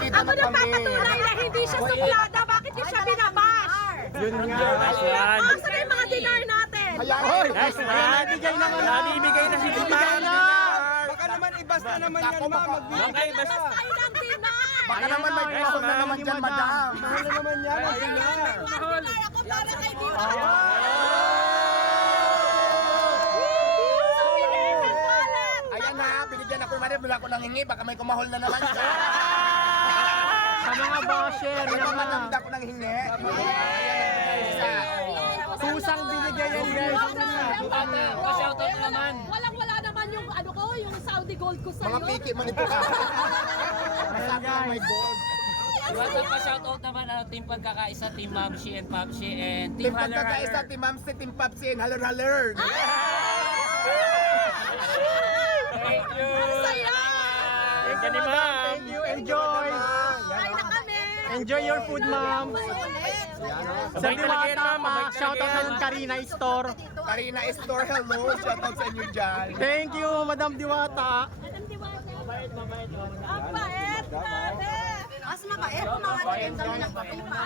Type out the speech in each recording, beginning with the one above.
nandito Ako na kami. nagpapatunay na hindi siya suplada. Bakit di siya binabash? Yun nga. Nice one. Asa na yung mga dinar natin? Ayan, Nice one. Bigay naman na. Nabibigay na si Bigay na. Baka naman ibas na naman yan, ma'am. Okay, basta. Basta tayo ng dinar! Baka naman may pahol na naman dyan, madam. Mahal na naman yan, ang dinar. Dinar ako para kay dinar! Ayan na, binigyan ako madam. Wala ko nang hingi. Baka may kumahol na naman siya. Sa mga basher Ayan na na, madam. Wala ko nang hingi. kusang binigay yan, guys. Pa-shoutout naman. Walang-wala naman yung ano ko, yung Saudi gold ko sa'yo. Mga piki mo nito ka. Masabi na may gold. Diwata pa shoutout naman ang team pagkakaisa, Team Mamshi and Papshi and Team Team Haller pagkakaisa, Haller. Team Mamsi, Team Papsi, and Haller Haller. Thank you! Saya! Thank you, ma'am. Thank you. Enjoy. Kain na kami! Enjoy your food, ma'am. Sa Diwata pa, shoutout ng Karina Store. Karina Store, hello. Shoutout sa inyo dyan. Thank you, Madam Diwata. Ang bait, grabe! Mas mabait kung mga chicken kami nagpapipa.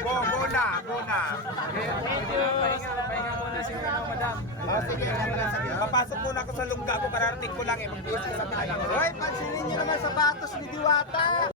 Go na, go na. Thank you. Pahinga muna si madam. Sige, sige. Papasok muna ako sa lungga ko, kararating ko lang eh. Hoy, pansinin niyo naman sapatos ni Diwata.